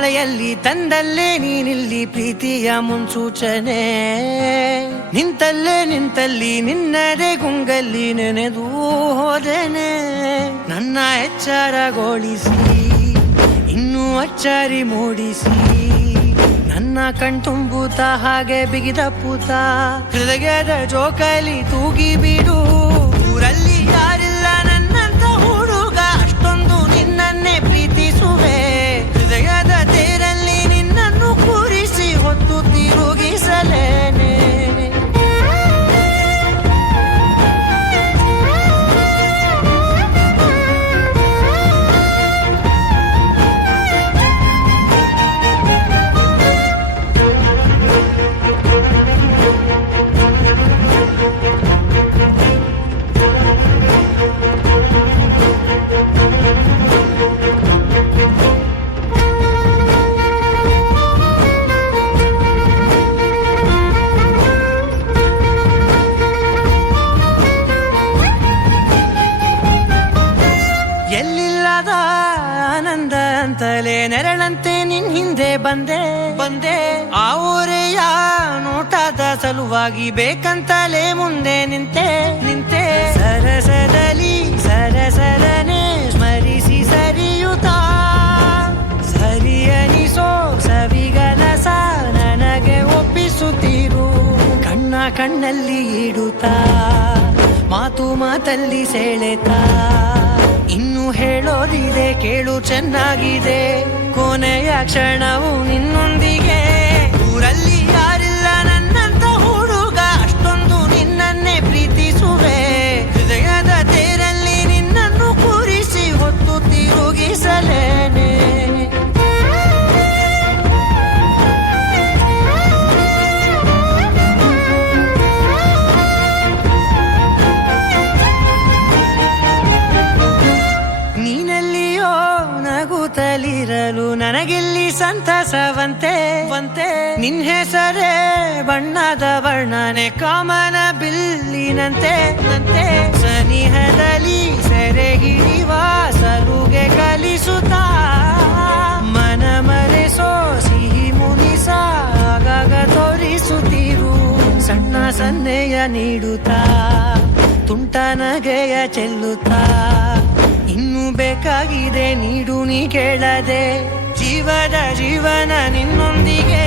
ಮಳೆಯಲ್ಲಿ ತಂದಲ್ಲೇ ನೀನಿಲ್ಲಿ ಪ್ರೀತಿಯ ಮುನ್ಸೂಚನೆ. ನಿಂತಲ್ಲಿ ನಿನ್ನದೇ ಗುಂಗಲ್ಲಿ ನೆನೆದು ಹೋದೆನೆ. ನನ್ನ ಎಚ್ಚರಗೊಳಿಸಿ ಇನ್ನೂ ಅಚ್ಚರಿ ಮೂಡಿಸಿ ನನ್ನ ಕಣ್ತುಂಬುತ್ತ ಹಾಗೆ ಬಿಗಿದ ಪೂತ ಹೃದಯದ ಜೋಕಾಲಿ ತೂಗಿ ಬಿಡು. ಊರಲ್ಲಿ ಯಾರಿಲ್ಲ ನನ್ನಂತ ಹುಡುಗ, ಅಷ್ಟೊಂದು ನಿನ್ನನ್ನೇ ಪ್ರೀತಿಸುವೆ. ಹೃದಯದ ತೇರಲ್ಲಿ ನಿನ್ನನ್ನು ಕೂರಿಸಿ ಹೊತ್ತು ತಿರುಗಿಸಲೇನೆ. ಎಲ್ಲಿಲ್ಲದ ಆನಂದ ಅಂತಲೇ ನೆರಳಂತೆ ನಿನ್ ಹಿಂದೆ ಬಂದೆ. ಆ ಊರೆಯ ನೋಟದ ಸಲುವಾಗಿ ಬೇಕಂತಲೇ ಮುಂದೆ ನಿಂತೆ. ಸರಸರನೆ ಸ್ಮರಿಸಿ ಸರಿಯುತ್ತಾ ಸರಿಯನಿಸೋ ಸವಿಗನಸ ನನಗೆ ಒಪ್ಪಿಸುತ್ತೀರು. ಕಣ್ಣಲ್ಲಿ ಇಡುತ್ತಾ ಮಾತಲ್ಲಿ ಸೆಳೆತಾ ಇನ್ನು ಹೇಳೋದಿದೆ ಕೇಳು ಚೆನ್ನಾಗಿದೆ. ಕೊನೆಯ ಕ್ಷಣವು ನಿನ್ನೊಂದಿಗೆ. ಊರಲ್ಲಿ ಯಾರಿಲ್ಲ ನನ್ನಂತ ಹುಡುಗ, ಅಷ್ಟೊಂದು ನಿನ್ನನ್ನೇ ಪ್ರೀತಿಸುವೆ. ಹೃದಯದ ತೇರಲ್ಲಿ ನಿನ್ನನ್ನು ಕೂರಿಸಿ ಹೊತ್ತು ತಿರುಗಿಸಲೇನೆ. ನಗುತ್ತಲಿರಲು ನನಗಿಲ್ಲಿ ಸಂತಸವಂತೆ. ನಿನ್ ಹೆಸರೇ ಬಣ್ಣದ ವರ್ಣನೆ ಕಾಮನ ಬಿಲ್ಲಿನಂತೆ. ಸನಿಹದಲ್ಲಿ ಸೆರೆ ಹಿಡಿಯುವ ಸಲುಗೆ ಕಲಿಸುತ್ತಾ ಮನ ಮರೆಸೋ ಸಿಹಿ ಮುನಿಸ ಆಗಾಗ ತೋರಿಸುತ್ತೀರು. ಸಣ್ಣ ಸನ್ನೆಯ ನೀಡುತ್ತಾ ತುಂಟ ನಗೆಯ ಚೆಲ್ಲುತ್ತಾ ಇನ್ನು ಬೇಕಾಗಿದೆ ನೀಡು ನೀ ಕೇಳದೆ. ಜೀವನ ನಿನ್ನೊಂದಿಗೆ.